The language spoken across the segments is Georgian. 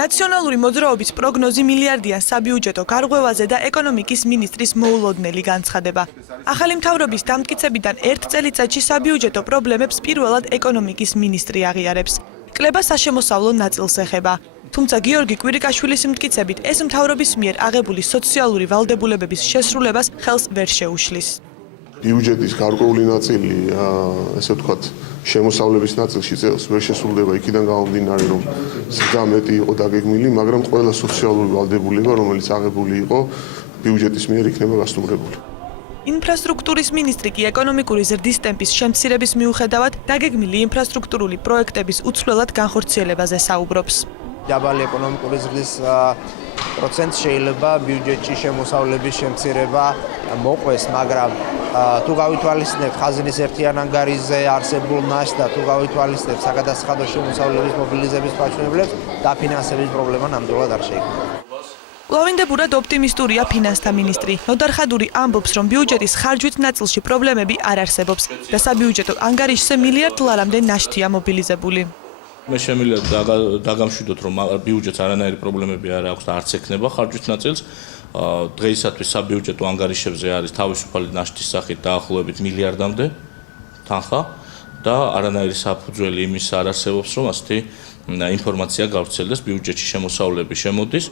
ნაციონალური მოძრაობის პროგნოზი მილიარდიან საბიუჯეტო გარღვევაზე და ეკონომიკის მინისტრის მოულოდნელი განცხადება. ახალი მთავრობის დამტკიცებიდან ერთ წელიწადში საბიუჯეტო პრობლემებს პირველად ეკონომიკის მინისტრი აღიარებს. კლება საშემოსავლო ნაწილს ეხება. თუმცა გიორგი კვირიკაშვილის მტკიცებით ეს მთავრობის მიერ აღებული სოციალური ვალდებულებების შესრულებას ხელს ვერ შეუშლის. ბიუჯეტის გარკვეული ნაწილი, ესე ვთქვათ, შემოსავლების ნაწილში წელს ვერ შესრულდება იქიდან გამომდინარე, რომ ზრდა მეტი იყო დაგეგმილი, მაგრამ ყველა სოციალური ვალდებულება, რომელიც აღებული იყო, ბიუჯეტის მიერ იქნება გასტუმრებული. ინფრასტრუქტურის მინისტრი კი ეკონომიკური ზრდის ტემპის შემცირების მიუხედავად დაგეგმილი ინფრასტრუქტურული პროექტების უცვლელად განხორციელებაზე საუბრობს. დაბალი ეკონომიკური ზრდის პროცენტს შეიძლება ბიუჯეტში შემოსავლების შემცირება მოყვეს, მაგრამ თუ გავითვალისწინებთ ხაზინის ერთიან ანგარიზე არსებულ მასს და თუ გავითვალისწინებთ საგადასახადო შემოსავლების მობილიზების პაჩვენებლებს, დაფინანსების პრობლემა ნამდვილად არ შეიქმნება. კვლავინდებურად ოპტიმისტურია ფინანსთა მინისტრი. ნოდარ ხადური ამბობს, რომ ბიუჯეტის ხარჯვით ნაწილში პრობლემები არ არსებობს და საბიუჯეტო ანგარიშზე მილიარდ ლარამდე ნაშთია მობილიზებული. მე შემიძლია დაგამშვიდოთ, რომ ბიუჯეტს არანაირი პრობლემები არ აქვს და არც ექნება ხარჯვით ნაწილს. დღეისათვის საბიუჯეტო ანგარიშებზე არის თავისუფალი ნაშთის სახით დაახლოებით მილიარდამდე თანხა და არანაირი საფუძველი იმის არ არსებობს, რომ ასეთი ინფორმაცია გავრცელდეს ბიუჯეტში შემოსავლები შემოდის.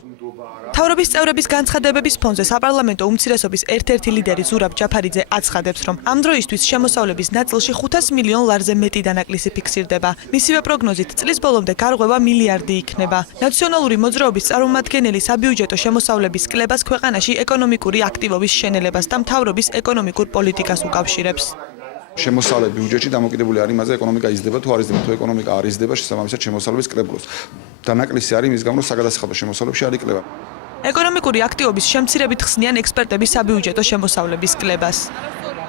მთავრობის წევრების განცხადებების ფონზე საპარლამენტო უმცირესობის ერთ-ერთი ლიდერი ზურაბ ჯაფარიძე აცხადებს, რომ ამ დროისთვის შემოსავლების ნაწილში 500 მილიონ ლარზე მეტი დანაკლისი ფიქსირდება. მისივე პროგნოზით წლის ბოლომდე გარღვევა მილიარდი იქნება. ნაციონალური მოძრაობის წარმომადგენელი საბიუჯეტო შემოსავლების კლებას ქვეყანაში ეკონომიკური აქტივობის შენელებას და მთავრობის ეკონომიკურ პოლიტიკას უკავშირებს. შემოსავლები ბიუჯეტში დამოკიდებული არის იმაზე, ეკონომიკა იზრდება თუ არ იზრდება, თუ ეკონომიკა არ იზრდება, შესაბამისად შემოსავლების კლებულობს. დანაკლისი არის იმის გამო, რომ საგადასახადო შემოსავლებში არ იკლება. ეკონომიკური აქტივობის შემცირებით ხსნიან ექსპერტები საბიუჯეტო შემოსავლების კლებას.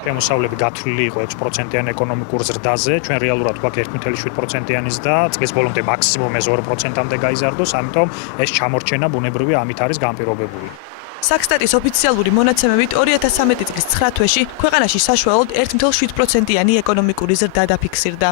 შემოსავლები გათვლილი იყო 6%-იან ეკონომიკურ ზრდაზე, ჩვენ რეალურად გვაქვს 1.7%-იანი ზრდა, წლის ბოლომდე მაქსიმუმ 2%-ამდე გაიზარდოს, ამიტომ ეს ჩამორჩენა ბუნებრივია ამით არის განპირობებული. საქსტატის ოფიციალური მონაცემებით 2013 წლის 9 თვეში ქვეყანაში საშუალოდ 1.7%-იანი ეკონომიკური ზრდა დაფიქსირდა.